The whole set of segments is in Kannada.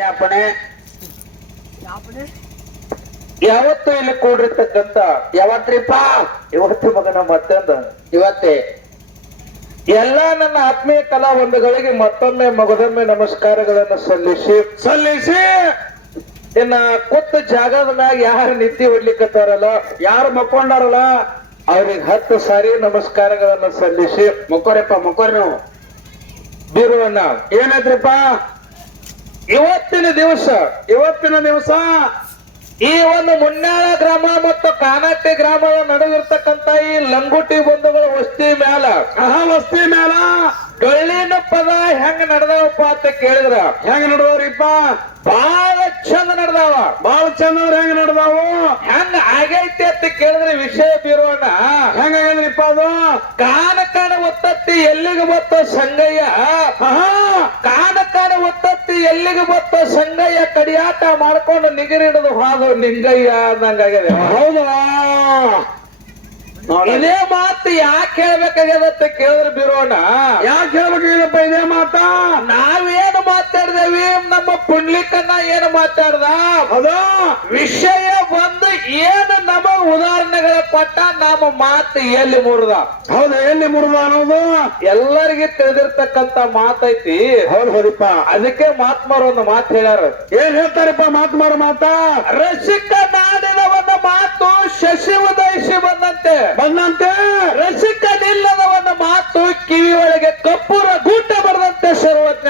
ಯಾಪಣೆ ಯಾವತ್ತು ಇಲ್ಲಿ ಕೂಡಿರ್ತಕ್ಕಂತ ಯಾವತ್ರಿಪ್ಪ ಇವತ್ತು ಮಗನ ಮತ್ತೊಂದು. ಇವತ್ತೇ. ಎಲ್ಲ ನನ್ನ ಆತ್ಮೀಯ ಕಲಾ ಒಂದುಗಳಿಗೆ ಮತ್ತೊಮ್ಮೆ ಮಗದೊಮ್ಮೆ ನಮಸ್ಕಾರಗಳನ್ನು ಸಲ್ಲಿಸಿ. ಸಲ್ಲಿಸಿ! ಇನ್ನ ಕೂತ ಜಾಗದ ಮ್ಯಾಗ ಯಾರು ನಿದ್ದೆ ಹೊಡ್ಲಿಕ್ಕತ್ತಾರಲ್ಲ ಯಾರು ಮಕ್ಕೊಂಡಾರಲ್ಲ? ಅವ್ರಿಗೆ ಹತ್ತು ಸಾರಿ ನಮಸ್ಕಾರಗಳನ್ನು ಸಲ್ಲಿಸಿ. ಮಕ್ಕೋರಪ್ಪ ಮಕ್ಕೋರಿ ನೀವು. ಬೀರುವಣ್ಣ. ಏನಾಯ್ತ್ರಿಪ್ಪ? ಇವತ್ತಿನ ದಿವಸ ಇವತ್ತಿನ ದಿವಸ ಈ ಒಂದು ಮುನ್ನಾಳ ಗ್ರಾಮ ಮತ್ತು ಕಾನಟ್ಟಿ ಗ್ರಾಮದ ನಡುವಿರ್ತಕ್ಕಂತ ಈ ಲಂಗುಟಿ ಬಂಧುಗಳ ವಸ್ತಿ ಮ್ಯಾಲ. ಆ ವಸ್ತಿ ಮೇಲ ಡೊಳ್ಳಿನ ಪದ ಹೆಂಗ್ ನಡೆದವಪ್ಪ ಅಂತ ಕೇಳಿದ್ರ? ಹೆಂಗ್ ನಡೆದವ್ರಿಪ್ಪ ಬಾಳ ಚಂದ ನಡೆದಾವ. ಬಾಳ ಚಂದ್ರ ಹೆಂಗ್ ನಡ್ದಾವು? ಹೆಂಗ ಆಗೈತಿ ಅಂತ ಕೇಳಿದ್ರೆ ವಿಷಯ ಬೀರೋಣ. ಹೆಂಗಾಗ್ಯದ್ರಿಪ್ಪ ಅದು? ಕಾನ ಕಾಣ ಒತ್ತತ್ತಿ ಎಲ್ಲಿಗೆ ಬತ್ತ ಸಂಗಯ್ಯ? ಒತ್ತತ್ತಿ ಎಲ್ಲಿಗೆ ಬತ್ತ ಸಂಗಯ್ಯ ಕಡಿಯಾಟ ಮಾಡ್ಕೊಂಡು ನಿಗರಿಡಿದು ಹೋದ ನಿಂಗಯ್ಯ ಅಂದಂಗಾಗಿದೆ ಹೌದಾ. ಇದೇ ಮಾತು ಯಾಕೆ ಹೇಳ್ಬೇಕಾಗ್ಯದಂತ ಕೇಳಿದ್ರೆ ಬಿರೋಣ. ಯಾಕೆ ಹೇಳ್ಬೇಕಾಗ್ಯದಪ್ಪ ಇದೇ ಮಾತಾ? ನಾವೇನು ಮಾತಾಡ್ದೇವಿ? ನಮ್ಮ ಪುಂಡ್ಲಿಕನ್ನ ಏನು ಮಾತಾಡ್ದ? ಅದು ವಿಷಯ ಬಂದು ಏನು ನಮ್ಮ ಉದಾಹರಣೆಗಳ ಪಟ್ಟ ನಮ್ಮ ಮಾತು ಎಲ್ಲಿ ಮುರಿದ? ಹೌದು ಎಲ್ಲಿ ಮುರಿದ ಅನ್ನೋದು? ಎಲ್ಲರಿಗೆ ತಿಳಿದಿರ್ತಕ್ಕಂತ ಮಾತೈತಿ. ಹೌದು ಹೌದಪ್ಪ. ಅದಕ್ಕೆ ಮಾತ್ಮಾರ ಒಂದು ಮಾತು ಹೇಳ್ಯಾರ. ಏನ್ ಹೇಳ್ತಾರಪ್ಪ ಮಾತ್ಮಾರ ಮಾತಾ? ರಸಿಕ ನಾಡಿನ ಮಾತು ಶಶಿ ಉದಯಿಸಿ ಬಂದಂತೆ. ಬಂದಂತೆ. ರಸಿಕ ನಿಲ್ಲದ ಮಾತು ಕಿವಿ ಒಳಗೆ ಕಪ್ಪುರ ಗೂಟ ಬರದಂತೆ ಸರ್ವಜ್ಞ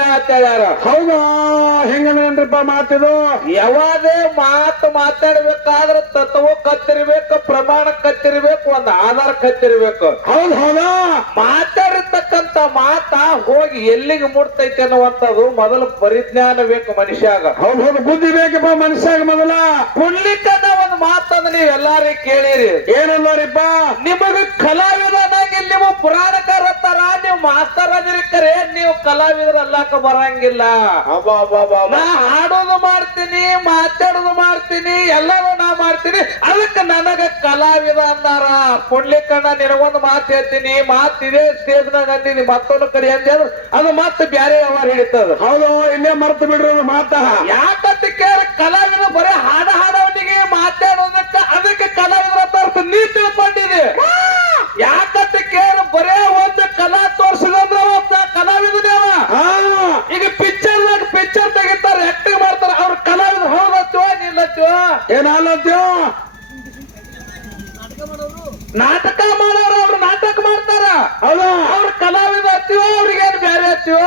ಹೌದಾ? ಹೆಂಗನ್ರಿಪ್ಪ ಮಾತಿದು? ಯಾವಾದೇ ಮಾತು ಮಾತಾಡ್ಬೇಕಾದ್ರೆ ತತ್ವ ಕತ್ತಿರ್ಬೇಕು ಪ್ರಮಾಣ ಕತ್ತಿರ್ಬೇಕು ಒಂದು ಆಧಾರ ಕತ್ತಿರ್ಬೇಕು. ಹೌದ್ ಹೌದಾ? ಮಾತಾಡಿರ್ತಕ್ಕಂತ ಮಾತ ಹೋಗಿ ಎಲ್ಲಿಗೆ ಮುಟ್ತೈತೆ ಅನ್ನುವಂಥದ್ದು ಮೊದಲು ಪರಿಜ್ಞಾನ ಬೇಕು ಮನುಷ್ಯಾಗ. ಹೌದ್ ಹೌದು. ಬುದ್ಧಿ ಬೇಕಪ್ಪ ಮನುಷ್ಯಾಗ ಮೊದಲ. ಕುಡ್ಲಿಕ್ಕದ ಮಾತಂದ ನೀವು ಎಲ್ಲಾರು ಕೇಳಿರಿ. ಏನಲ್ಲರಿಪ್ಪ ನಿಮಗ ಕಲಾವಿದನಾಗಿ ನೀವು ಪುರಾಣಕಾರ ನೀವು ಮಾಸ್ತರ್ ಅದಿರ್ಕರೆ ನೀವು ಕಲಾವಿದ್ರ ಅಲ್ಲಾಕ ಬರಂಗಿಲ್ಲ. ನಾ ಹಾಡೋದು ಮಾಡ್ತೀನಿ ಮಾತಾಡೋದು ಮಾಡ್ತೀನಿ ಎಲ್ಲರೂ ನಾ ಮಾಡ್ತೀನಿ. ಅದಕ್ಕೆ ನನಗ ಕಲಾವಿದ ಅಂದಾರ. ಪುಣ್ಲಿಕ್ಕಣ್ಣ ನಿನಗೊಂದು ಮಾತು ಹೇಳ್ತೀನಿ. ಮಾತಿದೆ ಸ್ಟೇಜ್ನಾಗ ಅಂದಿನಿ ಮತ್ತೊಂದು ಕಡೆ ಅಂತ ಅಂದ್ರೆ ಅದು ಮತ್ತೆ ಬ್ಯಾರೆ ವ್ಯವಹಾರ ಹಿಡಿತದ. ಹೌದು ಇಲ್ಲೇ ಮರ್ತು ಬಿಡ್ರಿ ಮಾತ. ಯಾಕಂತ ಕೇಳ ಕಲಾವಿದ ಬರೀ ಹಾಡ ಅದಕ್ಕೆ ಕಲಾವಿದ್ರ ನೀ ತಿಳ್ಕೊಂಡಿದೆ. ಯಾಕಂತ ಕೇಳ ಬರೇ ಒಂದು ಕಲಾ ತೋರ್ಸಿದಂದ್ರ ಒಬ್ಬ ಕಲಾವಿದನೇವ ಹಾ. ಈಗ ಪಿಕ್ಚರ್ ಪಿಕ್ಚರ್ ತೆಗಿತಾರ ಆಕ್ಟಿಂಗ್ ಮಾಡ್ತಾರ ಅವ್ರ ಕಲಾವಿದ ಹೌದತ್ವ ನಿಲ್ಲತ್ವ ಏನಲ್ಲತ್ಯೋ ನಾಟಕ ಮಾಡೋರು ಅವ್ರು ನಾಟಕ ಮಾಡ್ತಾರ. ಅವ್ರ ಕಲಾವಿದ ಹತ್ತಿವ ಅವ್ರಿಗೆ ಏನ್ ಬೇರೆ ಹತ್ತಿವ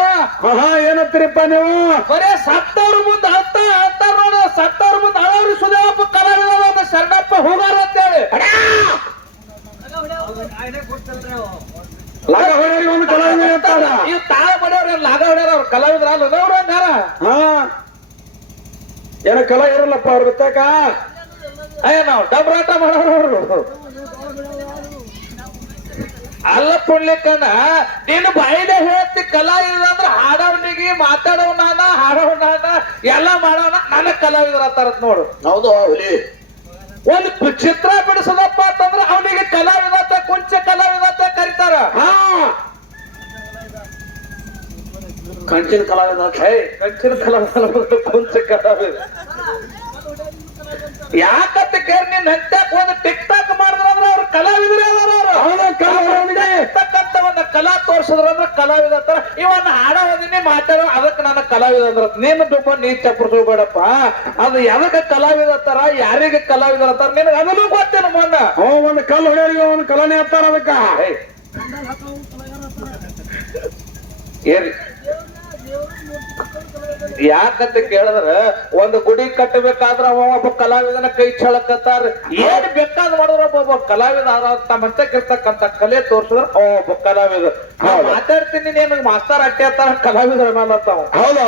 ಏನತ್ತೀರಪ್ಪ ನೀವು? ಬರೇ ಸತ್ತವ್ರ ಮುಂದೆ ಹತ್ತ ಹತ್ತಾರ ನೋಡು ಸತ್ತವ್ರ ಮುಂದೆ ಅಳವ್ರಿ ಸುದೇವಪ್ಪ ಕಲಾವಿದ ಒಂದು ಶರಣಪ್ಪ ಹೋಗಾರ ಅಂತೇಳಿ ಲಗ ಹೊಡೆಯರಿ ಒಂದು ಕಲಾವಿದ ಹೇಳ್ತಾರ ಇವ್ ತಾಳ ಮಾಡ್ಯವ್ರ ಲಾಗ ಹೊಡ್ಯಾರ ಅವ್ರ ಕಲಾವಿದ್ರ ಅಲ್ಲ ಅವ್ರ ಅಂದಾರ ಹಾ. ಏನ ಕಲಾ ಇರಲ್ಲಪ್ಪ ಅವ್ರ ಗೊತ್ತಾಕ ಅಯ್ಯ ನಾವು ಡಬ್ರಾಟ ಮಾಡೋರು ಅಲ್ಲ ಪುಣ್ಯಕ್ಕನ ನೀನು ಬಾಯಿದೆ ಹೇಳ್ತಿ ಕಲಾವಿದ ಅಂದ್ರೆ ಹಾಡವನಿಗೆ ಮಾತಾಡೋಣ ನಾನ ಹಾಡವ್ ನಾನ ಎಲ್ಲ ಮಾಡೋಣ ನನ್ನ ಕಲಾವಿದ್ರ ಅಂತಾರ ನೋಡು. ಹೌದು ಹುಲಿ. ಒಂದು ಚಿತ್ರ ಬಿಡಿಸದಪ್ಪ ಅಂತಂದ್ರೆ ಅವನಿಗೆ ಕಲಾವಿದ ಕುಂಚ ಕಲಾವಿದ ಕರೀತಾರ. ಹಾ. ಕಂಚಿನ ಕಲಾವಿದ ಹೇ ಕಂಚಿನ ಕಲಾವಿದ ಕುಂಚ ಕಲಾವಿದ ಯಾಕಂತ ಕೇಳಿ ನೀನ್ ಹತ್ತಾಕ್ ಒಂದು ಟಿಕ್ ಟಾಕ್ ಮಾಡಿದ್ರ ಅಂದ್ರೆ ಅವ್ರ ಕಲಾವಿದ್ರೆ ಇರ್ತಕ್ಕಂತ ಒಂದು ಕಲಾ ತೋರ್ಸಿದ್ರ ಅಂದ್ರೆ ಕಲಾವಿದ ಅಂತಾರ ಇವನ್ನ ಹಾಡ ಹೋದಿನಿ ಮಾತಾಡೋ ಅದಕ್ಕೆ ನನ್ನ ಕಲಾವಿದ ಅಂದ್ರ. ನೀನು ದುಬ್ಬ ನೀ ಚಪ್ಪರ್ಸೋಬೇಡಪ್ಪ ಅದು ಎದಕ್ಕೆ ಕಲಾವಿದ ಅಂತಾರ ಯಾರಿಗೆ ಕಲಾವಿದರ ಅಂತಾರ ನಿನಗೆ ಅದನ್ನು ಗೊತ್ತೇನು ಮೊನ್ನ. ಅವ ಒಂದು ಕಲ್ಲು ಹೊಡೆಯೋ ಒಂದು ಕಲಾನೇ ಹತ್ತಾರ ಅದಕ್ಕ. ಏರಿ ಯಾಕಂತ ಕೇಳಿದ್ರ ಒಂದು ಗುಡಿ ಕಟ್ಟಬೇಕಾದ್ರ ಒಬ್ಬ ಕಲಾವಿದನ ಕೈ ಚಳಕತ್ತಾರ ಏನ್ ಬೇಕಾದ್ ಮಾಡಿದ್ರ ಒಬ್ಬ ಒಬ್ಬ ಕಲಾವಿದ ತಮ್ಮಂತಕ್ಕಿರ್ತಕ್ಕಂತ ಕಲೆ ತೋರ್ಸಿದ್ರ ಅವ ಒಬ್ಬ ಕಲಾವಿದ. ಮಾತಾಡ್ತೀನಿ ನೀನು ಮಾಸ್ತರ್ ಅಟ್ಟಿ ಅಂತಾರ ಕಲಾವಿದ್ರ ಮೇಲೆ ಹೌದಾ?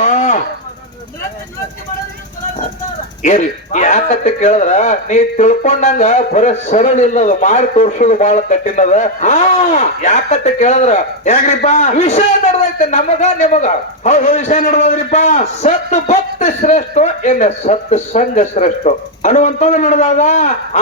ಏರಿ ಯಾಕಂತ ಕೇಳಿದ್ರ ನೀ ತಿಳ್ಕೊಂಡಂಗ ಬರೇ ಸರಳ ಇಲ್ಲದ ಮಾಡಿ ತೋರ್ಸೋದು ಬಹಳ ಕಠಿಣದ ಹಾ. ಯಾಕಂತ ಕೇಳಿದ್ರ ಯಾಕ್ರಿಪ್ಪ? ವಿಷಯ ನಡೆದೈತೆ ನಮಗ ನಿಮಗ. ಹೌದು ವಿಷಯ ನಡೆದ್ರಿಪ್ಪ ಸತ್ ಭಕ್ತ ಶ್ರೇಷ್ಠ ಎನ್ನ ಸತ್ ಸಂಘ ಶ್ರೇಷ್ಠ. ಅನ್ನುವಂಥದ್ದು ನಡೆದಾಗ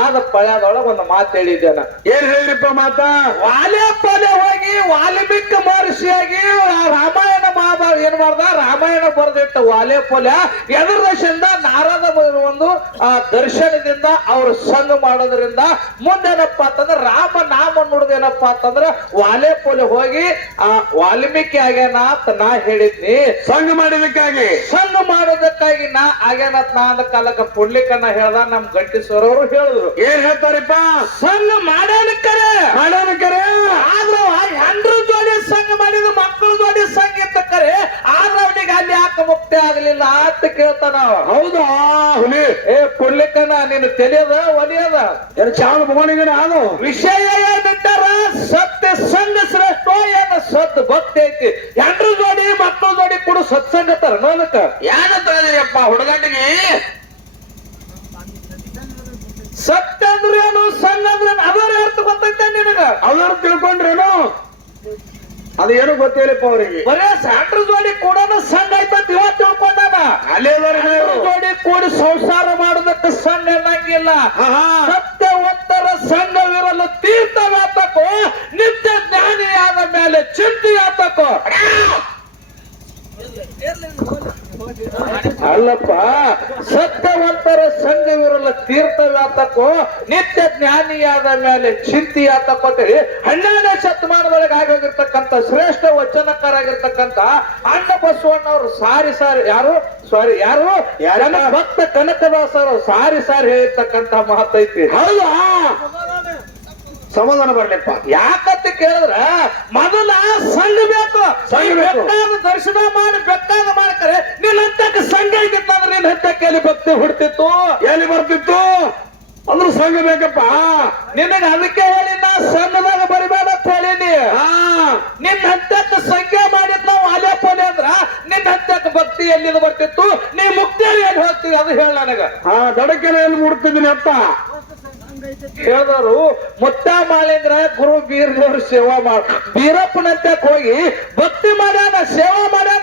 ಆದ ಪಳ್ಯಾದೊಳಗ ಒಂದು ಮಾತು ಹೇಳಿದ್ದೇನ. ಏನ್ ಹೇಳ್ರಿಪ್ಪ ಮಾತ? ವಾಲೆ ಪಾಲೆ ಹೋಗಿ ವಾಲ್ಮೀಕಿ ಮಹರ್ಷಿಯಾಗಿ ಆ ರಾಮಾಯಣ ಮಹಾಭಾರತ ಏನ್ ಮಾಡ್ದ? ರಾಮಾಯಣ ಬರೆದಿಟ್ಟ ವಾಲೆ ಪೊಲೆ ಎದುರು ದಶದಿಂದ ನಾರದ ಒಂದು ಆ ದರ್ಶನದಿಂದ ಅವ್ರ ಸಂಘ ಮಾಡೋದ್ರಿಂದ ಮುಂದೇನಪ್ಪ ಅಂತಂದ್ರೆ ರಾಮ ನಾಮ ನೋಡಿದೇನಪ್ಪ ಅಂತಂದ್ರ ವಾಲೆ ಪೊಲೆ ಹೋಗಿ ಆ ವಾಲ್ಮೀಕಿ ಆಗ್ಯಾನ ಅಂತ ನಾ ಹೇಳಿದ್ನಿ. ಸಂಘ ಮಾಡೋದಕ್ಕಾಗಿ ಸಂಘ ಮಾಡೋದಕ್ಕಾಗಿ ನಾ ಆಗ್ಯಾನತ್ ನಾ ಅಂದ ಕಾಲಕ್ಕ ಪುಡ್ಲಿಕ್ಕನ್ನ ಹೇಳ್ದ ನಮ್ ಗಂಟೇಶ್ವರ ಅವರು ಹೇಳಿದ್ರು. ಏನ್ ಹೇಳ್ತಾರಪ್ಪ? ಸಂಘ ಮಾಡೋದಕ್ಕರೆ. ಮಾಡ್ಯಾನ ಕರೆ ಆದ್ರೂ ಹೆಂಡ್ರ ಜೋಡಿ ಸಂಘ ಮಾಡಿದ ಮಕ್ಕಳು ಜೋಡಿ ಸಂಗೀತ ಕರೆ ಆದ್ರೆ ಅವನಿಗೆ ಅಲ್ಲಿ ಯಾಕೆ ಮುಕ್ತಿ ಆಗ್ಲಿಲ್ಲ ಅಂತ ಕೇಳ್ತಾನ ಹೌದು ಹೌದಾ ಹುಲಿ? ಏ ಕೊಡ್ಲಿಕ್ಕನ ನೀನು ತೆಲಿಯದ ಒಲಿಯದ ಏನ್ ಚಾಳ ಭಗವಾನಿಗೆ ನಾನು. ವಿಷಯ ಏನಿಟ್ಟಾರ ಸತ್ಯ ಸಂಘ ಶ್ರೇಷ್ಠ ಏನ ಸತ್ ಭಕ್ತಿ ಐತಿ. ಹೆಂಡ್ರ ಜೋಡಿ ಮಕ್ಕಳು ಜೋಡಿ ಕೂಡ ಸತ್ಸಂಗತಾರ ನೋದಕ್ಕ ಏನಂತ ಹೇಳಿದಪ್ಪ ಹುಡುಗಟ್ಟಿಗೆ ಸತ್ಯ ಅಂದ್ರೆ ಏನು ಸಂಘ ಅಂದ್ರೆ ಏನು? ಅದರ ಅರ್ಥ ಗೊತ್ತೈತೆ ನಿನಗ ಅವ್ರು ತಿಳ್ಕೊಂಡ್ರೇನು ಅದು ಏನು ಗೊತ್ತಿಲ್ಲಪ್ಪ ಅವರಿಗೆ. ಬರೇ ಸ್ಯಾಂಡ್ರ ಜೋಡಿ ಕೂಡ ಸಂಘ ಐತಂತ ಇವತ್ತು ತಿಳ್ಕೊಂಡಾನ ಅಲ್ಲೇ ಹೆಂಡ್ರ ಜೋಡಿ ಕೂಡಿ ಸಂಸಾರ ಮಾಡೋದಕ್ಕೆ ಸಂಘ ಅನ್ನಂಗಿಲ್ಲ. ಸತ್ಯವಂತರ ಸಂಘವಿರಲು ತೀರ್ಥ ವ್ಯಾತಕೋ ನಿತ್ಯ ಜ್ಞಾನಿಯಾದ ಮೇಲೆ ಚಿಂತೆಯಾತಕೋ. ಅಲ್ಲಪ್ಪ ಸತ್ಯವಂತರ ಸಂಘವಿರಲ್ಲ ತೀರ್ಥ ವ್ಯಾತಕೋ ನಿತ್ಯ ಜ್ಞಾನಿಯಾದ ಮೇಲೆ ಚಿಂತೆಯಾತಕೋ ಅಂತೇಳಿ ಹನ್ನೆರಡನೇ ಶತಮಾನದೊಳಗೆ ಆಗೋಗಿರ್ತಕ್ಕಂಥ ಶ್ರೇಷ್ಠ ವಚನಕಾರಾಗಿರ್ತಕ್ಕಂಥ ಅಣ್ಣ ಬಸವಣ್ಣವರು ಸಾರಿ ಸಾರಿ ಯಾರು? ಸಾರಿ ಯಾರು? ಭಕ್ತ ಕನಕದಾಸರು ಸಾರಿ ಸಾರಿ ಹೇಳಿರ್ತಕ್ಕಂಥ ಐತಿ ಹೌದಾ? ಸಮಾಧಾನ ಬರ್ಲಿಪ್ಪ. ಯಾಕಂತ ಕೇಳಿದ್ರ ಮೊದಲ ಸಂಘ ಬೇಕು. ಬೇಕಾದ ದರ್ಶನ ಮಾಡಿ ಬೇಕಾದ ಮಾಡ್ತಾರೆ ನಿನ್ನ ಹತ್ತಕ್ಕೆ ಸಂಘ ಆಗಿತ್ತಂದ್ರೆ ನಿನ್ನ ಹತ್ತಕ್ಕೆ ಎಲ್ಲಿ ಭಕ್ತಿ ಹುಡ್ತಿತ್ತು ಎಲ್ಲಿ ಬರ್ತಿತ್ತು? ಅಂದ್ರ ಸಂಘ ಬೇಕಪ್ಪ. ನಿನಗ ಅದಕ್ಕೆ ಹೇಳಿ ನಾ ಸಂಘದಾಗ ಬರಿಬೇಡ ಅಂತ ಹೇಳೀನಿ. ನಿನ್ನ ಹತ್ತಕ್ಕೆ ಸಂಘ ಮಾಡಿದ್ ನಾವು ಅಲೆ ಪೊಲೆ ಅಂದ್ರ ನಿನ್ನ ಹತ್ತಕ್ಕೆ ಭಕ್ತಿ ಎಲ್ಲಿಂದ ಬರ್ತಿತ್ತು? ನೀ ಮುಕ್ತಿಯಲ್ಲಿ ಎಲ್ಲಿ ಹೋಗ್ತೀವಿ ಅದು ಹೇಳ ನನಗ. ಹಾ ದಡಕೆನ ಎಲ್ಲಿ ಮುಡ್ತಿದ್ದೀನಿ ಅಪ್ಪ. ಹೇಳಿದವರು ಮುತ್ತ ಮಾಲಿಂದ್ರ ಗುರು ಬೀರದೇವ್ರ ಸೇವಾ ಮಾಡ ಬೀರಪ್ಪನಂತೆ ಹೋಗಿ ಭಕ್ತಿ ಮಾಡ್ಯಾನ ಸೇವಾ ಮಾಡ ಮಾಡ್ಯಾನ.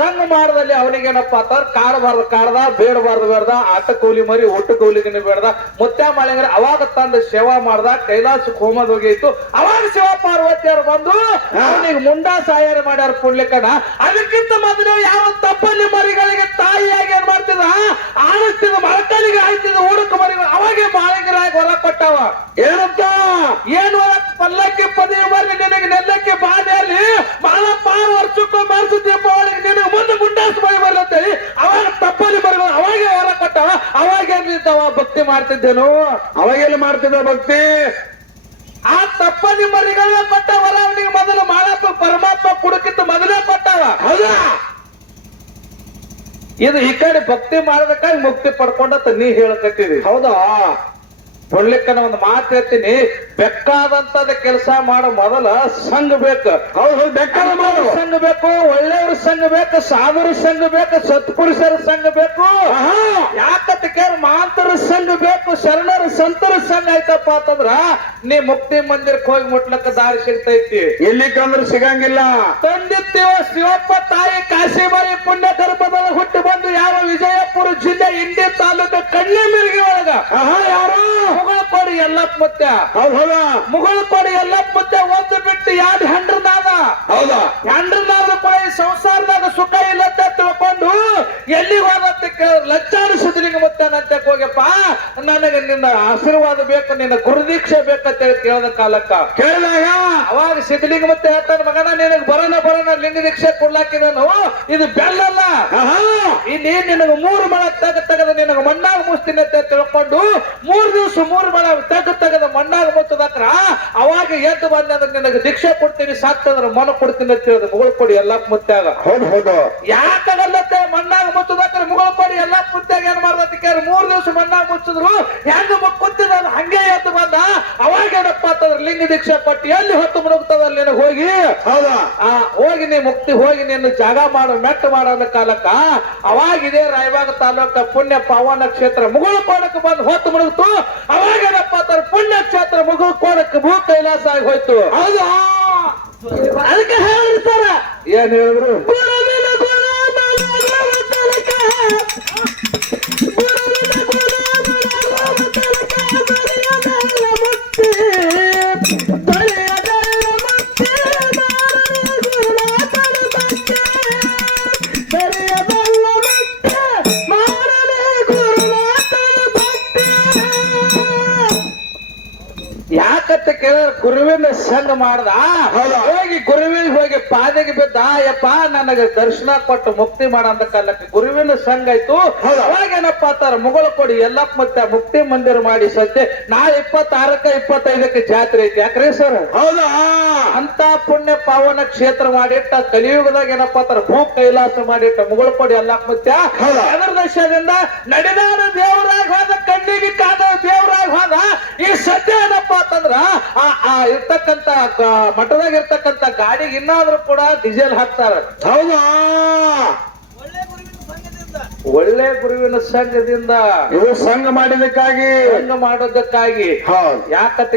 ಸಂಘ ಮಾಡದಲ್ಲಿ ಅವನಿಗೇನಪ್ಪ ಅಂತ ಕಾಡಬಾರ್ದು ಕಾಡ್ದ ಬೇಡಬಾರ್ದು ಬೇಡ್ದ ಆಟ ಕೂಲಿ ಮರಿ ಒಟ್ಟು ಕೂಲಿಗಿನ ಬೇಡ್ದ. ಮುತ್ತ ಮಾಳಿಂಗರ ಅವಾಗ ತಂದ ಸೇವಾ ಮಾಡ್ದ ಕೈಲಾಸಕ್ಕೆ ಹೋಮದ ಹೋಗಿತ್ತು. ಅವಾಗ ಶಿವ ಪಾರ್ವತಿಯವರು ಬಂದು ಅವನಿಗೆ ಮುಂಡಾ ಸಾಯರ ಮಾಡ್ಯಾರ ಪುಣ್ಯಕಣ ಅದಕ್ಕಿಂತ ಮೊದಲು ಯಾವ ತಪ್ಪಲ್ಲಿ ಮರಿಗಳಿಗೆ ತಾಯಿಯಾಗಿ ಏನ್ ಮಾಡ್ತಿದ ಆಣಿಸ್ತಿದ ಮಳಕಲಿಗೆ ಆಯ್ತಿದ ಊಡಕ ಮರಿಗಳು ಅವಾಗೆ ಮಾಳಿಂಗರಾಗಿ ಹೊರ ಕೊಟ್ಟವ. ಏನಂತ? ಏನ್ ಹೊರ? ಪಲ್ಲಕ್ಕಿ ಪದವಿ ಬರ್ಲಿ ನಿನಗೆ ನೆಲ್ಲಕ್ಕೆ ಬಾಧೆ ಅಲ್ಲಿ ಮಾಳಪ್ಪ ವರ್ಷಕ್ಕೂ ಮರ್ಸು ದೀಪಾವಳಿಗೆ ನಿನಗೆ ಮುಂದೆ ಮುಂಡಾಸ್ ಬೈ ಬರ್ಲತ್ತೇಳಿ ಅವಾಗ ತಪ್ಪಲ್ಲಿ ಮರಿಗಳು ಅವಾಗೆ ಹೊರ ಕೊಟ್ಟವ ಅವಾಗ ಏನಿದ್ದವ ಭಕ್ತಿ ಮಾಡ್ತಿದ್ದೇನು? ಅವಾಗೆಲ್ಲ ಮಾಡ್ತಿದ್ದ ಭಕ್ತಿ? ಆ ತಪ್ಪ ಮರಿಗಳೇ ಕೊಟ್ಟ ವರ ಅವನಿಗೆ ಮೊದಲು ಮಾಡಪ್ಪ ಪರಮಾತ್ಮ ಕುಡುಕಿತ್ತು ಮೊದಲೇ ಕೊಟ್ಟವ. ಹೌದಾ? ಇದು ಈ ಕಡೆ ಭಕ್ತಿ ಮಾಡೋದಕ್ಕಾಗಿ ಮುಕ್ತಿ ಪಡ್ಕೊಂಡಂತ ನೀ ಹೇಳಕತ್ತೀವಿ ಹೌದಾ? ಕೊಡ್ಲಿಕ್ಕನ ಒಂದು ಮಾತು ಹೇಳ್ತೀನಿ. ಬೆಕ್ಕಾದಂತದ ಕೆಲಸ ಮಾಡೋ ಮೊದಲ ಸಂಘ ಬೇಕು. ಹೌದು ಬೇಕಾದ ಮಾಡು. ಸಂಘ ಬೇಕು ಒಳ್ಳೆಯವ್ರ ಸಂಘ ಬೇಕು ಸಾಧುರ ಸಂಘ ಬೇಕು ಸತ್ಪುರುಷರ ಸಂಘ ಬೇಕು. ಯಾಕ ಯಾಕಂತ ಕೇಳ ಮಾಂತರ ಸಂಘ ಬೇಕು ಶರಣರ ಸಂತರ ಸಂಘ ಆಯ್ತಪ್ಪ ಅಂತಂದ್ರ ನೀ ಮುಕ್ತಿ ಮಂದಿರಕ್ಕೆ ಹೋಗಿ ಮುಟ್ಲಕ್ಕ ದಾರಿ ಸಿಗ್ತೈತಿ. ಎಲ್ಲಿ ಕಂದ್ರೆ ಸಿಗಂಗಿಲ್ಲ. ತಂದಿತ್ತೀವ ಶಿವಪ್ಪ ತಾಯಿ ಕಾಶಿಬಾರಿ ಪುಣ್ಯ ಗರ್ಭದಲ್ಲಿ ಹುಟ್ಟಿ ಬಂದು ಯಾವ ವಿಜಯಪುರ ಜಿಲ್ಲೆ ಇಂಡಿ ತಾಲೂಕು ಕಣ್ಣಿಮಿರ್ಗಿ ಒಳಗ. ಆಹಾ ಯಾರು? ಹೊಗಳ ಕೊಡಿ ಎಲ್ಲಕ್ಕೆ ಮುತ್ಯ ಹೌದು ಹೌದಾ. ಮುಗಳು ಕೊಡಿ ಎಲ್ಲ ಮುದ್ದೆ ಒಂದು ಬಿಟ್ಟು ಯಾರು ಹೆಂಡ್ರನಾದ. ಹೌದಾ? ಹೆಂಡ್ರನಾದ ಕೊಡಿ ಸಂಸಾರದಾಗ ಸುಖ ಇಲ್ಲ ಅಂತ ತಿಳ್ಕೊಂಡು ಎಲ್ಲಿಗೆ ಹೋದಂತ ಲಚ್ಚಾಡು ಸಿದ್ಲಿಂಗ ಮುತ್ತನಂತೆ ಹೋಗ್ಯಪ್ಪ ನನಗೆ ನಿನ್ನ ಆಶೀರ್ವಾದ ಬೇಕು ನಿನ್ನ ಗುರುದೀಕ್ಷೆ ಬೇಕಂತ ಹೇಳಿ ಕೇಳದ ಕಾಲಕ್ಕ. ಕೇಳಿದಾಗ? ಅವಾಗ ಸಿದ್ಲಿಂಗ ಮತ್ತೆ ಹೇಳ್ತಾನ ಮಗನ ನಿನಗೆ ಬರೋಣ ಬರೋಣ ಲಿಂಗ ದೀಕ್ಷೆ ಕೊಡ್ಲಾಕಿದನು. ಇದು ಬೆಲ್ಲಲ್ಲ. ಇಲ್ಲಿ ನಿನಗೆ ಮೂರು ಮಳ ತೆಗ ತೆಗೆದ ನಿನಗೆ ಮಣ್ಣಾಗ ಮುಚ್ತೀನಿ ಅಂತ ತಿಳ್ಕೊಂಡು ಮೂರು ದಿವಸ ಮೂರು ಮಳ ತೆಗ ತೆಗೆದ ಮಣ್ಣಾಗ ಮುಚ್ಚದಕ್ರ ಅವಾಗ ಎದ್ದು ಬಂದ್ರೆ ನಿನಗೆ ದೀಕ್ಷೆ ಕೊಡ್ತೀನಿ ಸಾಕ್ತಂದ್ರೆ ಮನ ಕೊಡ್ತೀನಿ ಅಂತ ಹೇಳಿದ ಮುಗಳು ಕೊಡಿ ಎಲ್ಲ ಮುತ್ತಾಗ ಹೌದು ಹೌದು. ಯಾಕಾಗಲ್ಲತ್ತೆ ಮಣ್ಣಾಗ ಮುಚ್ಚದಕ್ರ ಮುಗಳು ಕೊಡಿ ಎಲ್ಲ ಮುತ್ತಾಗ ಏನ್ ಮಾಡ್ದತ್ತ ಕೇಳಿ ಮೂರು ದಿವಸ ಮಣ್ಣಾಗ ಮುಚ್ಚಿದ್ರು ಹೆಂಗ ನಾನು ಹಂಗೆ ಎದ್ದು ಬಂದ. ಅವಾಗ ಏನಪ್ಪ ಅಂತಂದ್ರೆ ಲಿಂಗ ದೀಕ್ಷೆ ಪಟ್ಟಿ ಎಲ್ಲಿ ಹೊತ್ತು ಮುಳುಗ್ತದ ಅಲ್ಲಿ ನಿನಗೆ ಹೋಗಿ? ಹೌದಾ? ಆ ಹೋಗಿ ನೀ ಮುಕ್ತಿ ಹೋಗಿ ನಿನ್ನ ಜಾಗ ಮಾಡು ಮೆಟ್ಟ ಮಾಡೋದ ಕಾಲಕ್ಕ ಅವಾಗ ಇದೇ ರಾಯಬಾಗ ತಾಲೂಕ ಪುಣ್ಯ ಪಾವನ ಕ್ಷೇತ್ರ ಮುಗುಳು ಕೊಡಕ್ಕೆ ಬಂದು ಹೊತ್ತು ಮುಳುಗ್ತು ಅವಾಗ ಏನಪ್ಪ ಅಂತಾರೆ ಪುಣ್ಯ ಮುಗುಳು ಕೋಣಕ್ಕೆ ಭೂ ಕೈಲಾಸ ಆಗಿ ಹೋಯ್ತು. ಹೌದಾ? ಅದಕ್ಕೆ ಹೇಳಿರ್ತಾರ ಏನ್ ಹೇಳಿದ್ರು? ಗುರುವಿನ ಸಂಘ ಮಾಡ್ದ? ಹೋಗಿ ಗುರುವಿನ ಹೋಗಿ ಪಾದಿಗೆ ಬಿದ್ದ ಯಪ್ಪ ನನಗೆ ದರ್ಶನ ಕೊಟ್ಟು ಮುಕ್ತಿ ಮಾಡಂತ ಕಾಲಕ್ಕೆ ಗುರುವಿನ ಸಂಘ ಆಯ್ತು. ಹೌದಾ? ಅವಾಗೇನಪ್ಪ ತಾರ ಮುಗಳ ಕೊಡಿ ಎಲ್ಲಪ್ಪ ಮತ್ತೆ ಮುಕ್ತಿ ಮಂದಿರ ಮಾಡಿ ಸದ್ಯ. ನಾ ಇಪ್ಪತ್ತಾರಕ್ಕ ಇಪ್ಪತ್ತೈದಕ್ಕೆ ಜಾತ್ರೆ ಐತಿ ಯಾಕ್ರಿ ಸರ್? ಹೌದಾ? ಅಂತ ಪುಣ್ಯ ಪಾವನ ಕ್ಷೇತ್ರ ಮಾಡಿಟ್ಟ ಕಲಿಯುಗದಾಗ ಏನಪ್ಪ ತಾರ ಭೂ ಕೈಲಾಸ ಮಾಡಿಟ್ಟ ಮುಗಳಕೊಡಿ ಎಲ್ಲ ಮತ್ತೆ. ಅದರ ದಶದಿಂದ ನಡೆದಾಡ ದೇವರಾಗ ಹೋದ ಕಣ್ಣಿಗೆ ಕಾದ ದೇವರಾಗ ಹೋದ ಈ ಸದ್ಯ ಏನಪ್ಪ ಅಂತಂದ್ರ ಆ ಇರ್ತಕ್ಕಂತ ಮಠದಾಗ ಇರ್ತಕ್ಕಂತ ಗಾಡಿಗೆ ಇನ್ನಾದ್ರೂ ಕೂಡ ಡೀಸೆಲ್ ಹಾಕ್ತಾರ. ಹೌದಾ? ಒಳ್ಳೆ ಗುರುವಿನ ಸಂಘದಿಂದ ಇವರು ಸಂಘ ಮಾಡಿದಕ್ಕಾಗಿ ಸಂಘ ಮಾಡೋದಕ್ಕಾಗಿ. ಹೌದು.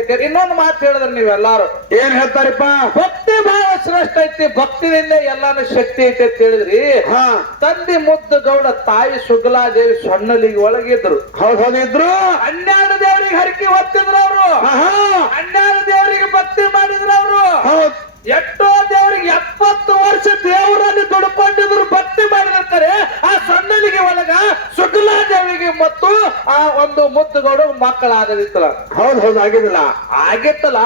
ಕರಿ ಇನ್ನೊಂದು ಮಾತು ಹೇಳಿದ್ರೆ ನೀವೆಲ್ಲಾರು. ಏನ್ ಹೇಳ್ತಾರಪ್ಪ? ಭಕ್ತಿ ಬಹಳ ಶ್ರೇಷ್ಠ ಐತಿ ಭಕ್ತಿಯಿಂದ ಎಲ್ಲಾನು ಶಕ್ತಿ ಐತಿ ಅಂತ ಹೇಳಿದ್ರಿ. ಹಾ. ತಂದೆ ಮುದ್ದು ಗೌಡ ತಾಯಿ ಸುಗಲಾದೇವಿ ಸೊನ್ನಲಿಗೆ ಒಳಗಿದ್ರು. ಹೌದಿದ್ರು ಹೌದು ಇದ್ರು. ಹನ್ನೆರಡು ದೇವರಿಗೆ ಹರಕೆ ಹೊತ್ತಿದ್ರು ಅವರು. ಹನ್ನೆರಡು ದೇವರಿಗೆ ಭಕ್ತಿ ಮಾಡಿದ್ರು ಅವರು. ಹೌದ್. ಎಷ್ಟೋ ದೇವರಿಗೆ ಎಪ್ಪತ್ತು ವರ್ಷ ದೇವರಲ್ಲಿ ದುಡ್ಕೊಂಡಿದ್ರು ಭಕ್ತಿ ಮಾಡಿರ್ತಾರೆ. ಆ ಸೊನ್ನಲಿಗೆ ಒಳಗ ಸುಗಲಾದೇವಿಗೆ ಮತ್ತು ಆ ಒಂದು ಮುತ್ತುಗಳು ಮಕ್ಕಳಾಗದಿತ್ತಲ್ಲ. ಹೌದ್ ಹೌದ್ ಆಗಿದಿಲ್ಲ ಆಗಿತ್ತಲ್ಲ?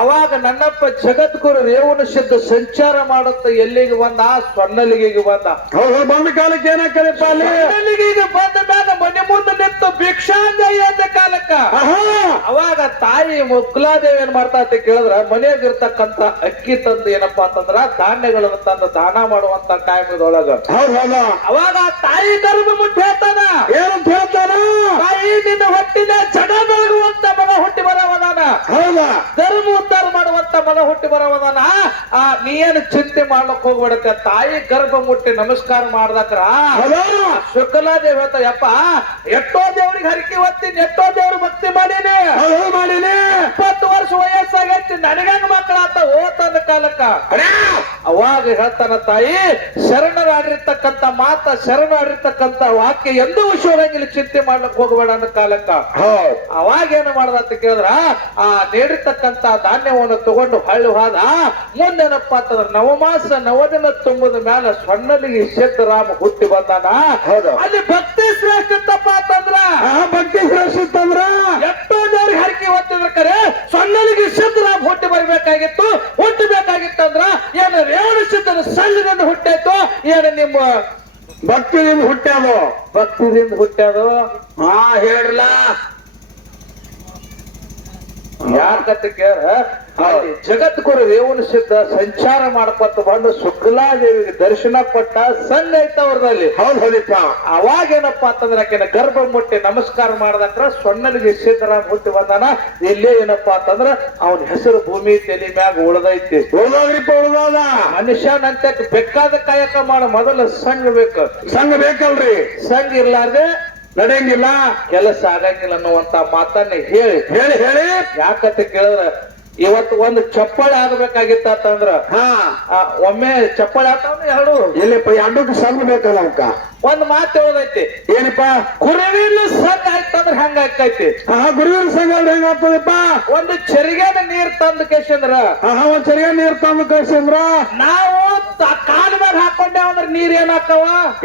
ಅವಾಗ ನನ್ನಪ್ಪ ಜಗದ್ಗುರು ರೇವಣ ಸಿದ್ಧ ಸಂಚಾರ ಮಾಡುತ್ತ ಎಲ್ಲಿಗೆ ಬಂದ? ಸ್ವರ್ಣಲಿಗೆ ಬಂದ. ಹೌದ್ ಬಂದ ಕಾಲಕ್ಕೆ ಏನಾಗ್ತದೆ ಬಂದ ಮೇಲೆ ಮನೆ ಮುಂದೆ ನಿಂತು ಭಿಕ್ಷಾಂಜಯ ಅಂತ ಕಾಲಕ್ಕ. ಅವಾಗ ತಾಯಿ ಮುಕ್ಲಾದೇವಿ ಏನ್ ಮಾಡ್ತಾ ಅಂತ ಕೇಳಿದ್ರ ಮನೆಯಾಗ ಇರ್ತಕ್ಕಂತ ಅಕ್ಕಿ ತಂದು ಏನಪ್ಪಾ ಅಂತಂದ್ರ ಧಾನ್ಯಗಳನ್ನ ತಂದು ದಾನ ಮಾಡುವಂತ ಕಾಯಮದೊಳಗ. ಅವಾಗ ತಾಯಿ ಧರ್ಮ ಮುಟ್ಟಿ ಹೇಳ್ತಾನ ಏನಂತ ಹೇಳ್ತಾನ? ತಾಯಿ ನಿನ್ನ ಹೊಟ್ಟಿನ ಜಡ ಬೆಳಗುವಂತ ಮಗ ಹುಟ್ಟಿ ಬರವದಾನ. ಧರ್ಮ ಉದ್ಧಾರ ಮಾಡುವಂತ ಮಗ ಹುಟ್ಟಿ ಬರವದಾನ. ಆ ನೀನು ಚಿಂತೆ ಮಾಡ್ಲಕ್ ಹೋಗ್ಬೇಡತ್ತೆ ತಾಯಿ ಗರ್ಭ ಮುಟ್ಟಿ ನಮಸ್ಕಾರ ಮಾಡ್ದಕ್ರ. ಶುಕ್ಲಾದೇವಿ ಹೇಳ್ತಾ ಯಪ್ಪ ಎಷ್ಟೋ ದೇವ್ರಿಗೆ ಹರಕೆ ಹೊತ್ತೀನಿ ಎಷ್ಟೋ ದೇವ್ರ ಭಕ್ತಿ ಮಾಡೀನಿ. ಮಾಡೀನಿ. ಇಪ್ಪತ್ತು ವರ್ಷ ವಯಸ್ಸಾಗೈತಿ ನನಗಂಗ ಮಕ್ಕಳಾತ ಓತಂದ ಕಾಲಕ್ಕ? ಅವಾಗ ಹೇಳ್ತಾನ ತಾಯಿ ಶರಣರಾಡಿರ್ತಕ್ಕಂತ ಮಾತ ಶರಣರಾಡಿರ್ತಕ್ಕಂತ ವಾಕ್ಯ ಎಂದೂ ವಿಶ್ವರಂಗಿಲಿ ಚಿಂತೆ ಮಾಡ್ಲಕ್ ಹೋಗಬೇಡ ಅನ್ನೋ ಕಾಲಕ್ಕ. ಅವಾಗ ಏನು ಮಾಡ್ದ ಅಂತ ಕೇಳಿದ್ರ ಆ ನೀಡಿರ್ತಕ್ಕಂತ ಧಾನ್ಯವನ್ನು ತಗೊಂಡು ಹಳ್ಳಿ ಹೋದ ಮುಂದೇನಪ್ಪ ಅಂತಂದ್ರ ನವಮಾಸ ನವದಿನ ತುಂಬದ ಮ್ಯಾಲ ಸೊನ್ನಲಿಗೆ ಸಿದ್ದರಾಮ ಹುಟ್ಟಿ ಬಂದಾನ. ಹೌದು. ಅಲ್ಲಿ ಭಕ್ತಿ ಶ್ರೇಷ್ಠ ಇತ್ತಪ್ಪ ಅಂತಂದ್ರ? ಭಕ್ತಿ ಅಂದ್ರ ಎಷ್ಟೋ ಜನರಿಗೆ ಹರಕೆ ಹೊತ್ತಿದ್ರ ಕರೆ ಸೊನ್ನಲಿಗೆ ಸಿದ್ಧರ ಹುಟ್ಟಿ ಬರ್ಬೇಕಾಗಿತ್ತು. ಹುಟ್ಟಬೇಕಾಗಿತ್ತಂದ್ರ ಏನು ರೇವಣ ಸಿದ್ಧರ ಸಣ್ಣದಿಂದ ಹುಟ್ಟಾಯ್ತು? ಏನು ನಿಮ್ಮ ಭಕ್ತಿಯಿಂದ ಹುಟ್ಟ್ಯಾದು ಭಕ್ತಿದಿಂದ ಹುಟ್ಟ್ಯಾದು ಹಾ ಹೇಳ್ರಲ್ಲ ಯಾಕಂತ ಕೇಳ ಅಲ್ಲಿ ಜಗದ್ಗುರು ರೇವಣ ಸಿದ್ಧ ಸಂಚಾರ ಮಾಡ್ಕೊತ ಬಂದು ಶುಕ್ಲಾದೇವಿಗೆ ದರ್ಶನ ಪಟ್ಟ ಸಂಘ ಐತ ಅವ್ರದಲ್ಲಿ. ಹೌದ್ ಹೌದಿಪ್ಪ ಅವಾಗ ಏನಪ್ಪಾ ಅಂತಂದ್ರೆ ಆಕೆನ ಗರ್ಭ ಮುಟ್ಟಿ ನಮಸ್ಕಾರ ಮಾಡದಕ್ರ ಸೊಣ್ಣನಿಗೆ ಸಿದ್ದರಾಮ್ ಹುಟ್ಟಿ ಬಂದಾನ. ಇಲ್ಲೇ ಏನಪ್ಪಾ ಅಂತಂದ್ರ ಅವನ ಹೆಸರು ಭೂಮಿ ತೆಲಿ ಮ್ಯಾಗ ಉಳದೈತಿ. ಉಳ್ದೋಗ್ರಿಪ್ಪ ಉಳ್ದೋದ. ಮನುಷ್ಯನಂತೆ ಬೇಕಾದ ಕಾಯಕ ಮಾಡ ಮೊದಲ ಸಂಘ ಬೇಕು. ಸಂಘ ಬೇಕಲ್ರಿ. ಸಂಘ ಇರ್ಲಾರ್ದೆ ನಡೆಯಂಗಿಲ್ಲ. ಕೆಲಸ ಆಗಂಗಿಲ್ಲ ಅನ್ನುವಂತ ಮಾತನ್ನ ಹೇಳಿ. ಹೇಳಿ ಹೇಳಿ. ಯಾಕಂತ ಕೇಳಿದ್ರ ಇವತ್ತು ಒಂದು ಚಪ್ಪಳ ಆಗ್ಬೇಕಾಗಿತ್ತ ಅಂತಂದ್ರ ಹಾ. ಒಮ್ಮೆ ಚಪ್ಪಳ ಆತಾವ ಎರಡು. ಎಲ್ಲಿಪ್ಪ ಎರಡಕ್ಕೂ ಸಣ್ಣ ಬೇಕಲ್ಲ ಅವಕ್ಕ? ಒಂದ್ ಮಾತು ಹೇಳದೈತಿ. ಏನಪ್ಪ? ಗುರುವಿನ ಸಂಘ ಆಯ್ತಂದ್ರ ಹಂಗ ಆಕೈತಿ ಆ ಗುರುವಿನ ಸಂಘ ಅಂದ್ರೆ ಹೆಂಗ ಆಗ್ತದಪ್ಪ? ಒಂದು ಚರಿಗೆನ ನೀರ್ ತಂದು ಕೇಶಂದ್ರ ಆಹಾ ಒಂದ್ ಚರಿಗೆ ನೀರ್ ತಂದು ಕೇಶಂದ್ರ ನಾವು ಕಾಲ್ ಮೇಲೆ ಹಾಕೊಂಡೇವ ಅಂದ್ರ ನೀರ್ ಏನ್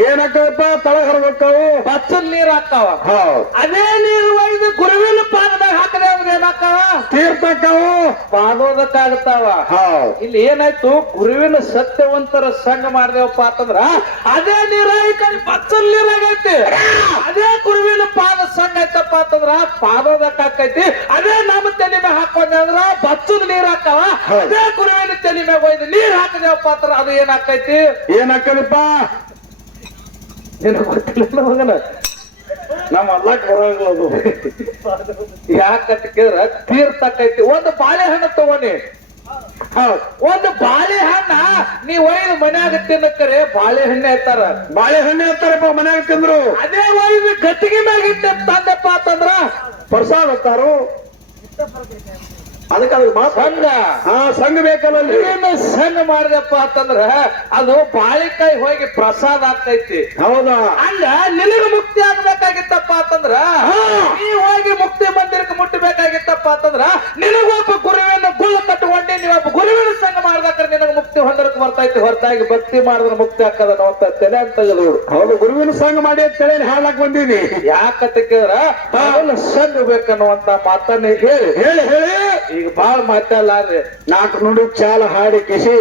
ಏನಾಗ್ತಾವಪ್ಪ ತಳ ಹರ್ಬೇಕಾವು? ಬಚ್ಚಲ್ ನೀರ್ ಹೌದ್. ಅದೇ ನೀರು ಒಯ್ದು ಗುರುವಿನ ಪಾದದಾಗ ಹಾಕದೆ ಅಂದ್ರೆ ಏನಾಗ್ತಾವ? ತೀರ್ತಾಕವು ಪಾದೋದಕ್ಕಾಗತ್ತಾವ ಇಲ್ಲಿ ಏನಾಯ್ತು? ಗುರುವಿನ ಸತ್ಯವಂತರ ಸಂಘ ಮಾಡ್ದೇವಪ್ಪ ಅಂತಂದ್ರ ಅದೇ ನೀರ ಈ ಕಡೆ ಬಚ್ಚಲ್ ನೀರಾಗೈತಿ ಅದೇ ಗುರುವಿನ ಪಾದ ಸಂಘ ಐತಪ್ಪ ಅಂತಂದ್ರ ಪಾದೋದಕ್ಕಾಕೈತಿ ಅದೇ ನಮ್ಮ ತಲೆ ಮ್ಯಾಗ ಹಾಕೊಂಡೆ ಅಂದ್ರ ಬಚ್ಚದ ನೀರ್ ಹಾಕವ. ಅದೇ ಗುರುವಿನ ತಲೆ ಮ್ಯಾಗ ಒಯ್ದು ನೀರ್ ಹಾಕದೇವಪ್ಪ ಅಂತಂದ್ರ ಅದು ಏನಾಕೈತಿ ಏನಾಗ್ತದಪ್ಪ ಏನ ಗೊತ್ತಿಲ್ಲ ಮಗನ? ನಮ್ಮ ಅಲ್ಲಕ್ ಬರೋದು ಯಾಕಂತ ಕೇಳಿದ್ರ ತೀರ್ಥಕ್ಕೈತಿ ಒಂದು ಬಾಳೆಹಣ್ಣು ತಗೋನಿ ಒಂದು ಬಾಳೆಹಣ್ಣ ನೀ ಒಯ್ದು ಮನ್ಯಾಗ ತಿನ್ನಕ್ಕರೆ ಬಾಳೆಹಣ್ಣೆ ಹತ್ತಾರ ಬಾಳೆಹಣ್ಣೆ ಇರ್ತಾರಪ್ಪ ಮನ್ಯಾಗ ತಿಂದ್ರು. ಅದೇ ಒಯ್ದು ಗಟ್ಟಿಗೆ ಮ್ಯಾಗ ತಂದಪ್ಪ ಅಂತಂದ್ರ ಪ್ರಸಾದ ಹತ್ತಾರು ಅದಕ್ಕೆ ಅದಕ್ಕೆ ಸಂಘ. ಹಾ ಸಂಘ ಬೇಕಲ್ಲ ನೀನು ಸಣ್ಣ ಮಾಡಿದಪ್ಪ ಅಂತಂದ್ರ ಅದು ಬಾಳಿಕಾಯಿ ಹೋಗಿ ಪ್ರಸಾದ ಆಗ್ತೈತಿ. ಹೌದಾ? ಅಲ್ಲ ನಿನಗ ಮುಕ್ತಿ ಆಗ್ಬೇಕಾಗಿತ್ತಪ್ಪ ಅಂತಂದ್ರ ನೀ ಹೋಗಿ ಮುಕ್ತಿ ಮಂದಿರಕ್ಕೆ ಮುಟ್ಟಬೇಕಾಗಿತ್ತಪ್ಪ ಅಂತಂದ್ರ ನಿನಗೊಬ್ಬ ಬರ್ತೈತಿ ಹೊರತಾಗಿ ಭಕ್ತಿ ಮಾಡಿದ್ರೆ ಮುಕ್ತಿ ಹಾಕದ ಅಂತ ತಲೆ ಅಂತ ತೆಗೆದೋಡು ಹೌದು ಗುರುವಿನ ಸಂಘ ಮಾಡಿ ಅಂತ ಹೇಳಿ ಹಾಳಾಕ್ ಬಂದೀನಿ. ಕೇಳ್ರ ಬಾಳ ಸಂಘ ಬೇಕನ್ನುವಂತ ಮಾತನ್ನ ಹೇಳಿ. ಹೇಳಿ ಹೇಳಿ. ಈಗ ಬಾಳ ಮಾತಲ್ಲ ಅಂದ್ರೆ ನಾಲ್ಕು ನುಡಿ ಚಾಲ ಹಾಡಿ ಕಿಸಿ.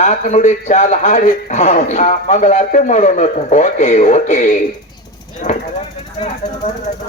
ನಾಲ್ಕು ನುಡಿ ಚಾಲ ಹಾಡಿ. ಮಂಗಳಾರತಿ ಮಾಡೋಣ ಓಕೆ ಓಕೆ.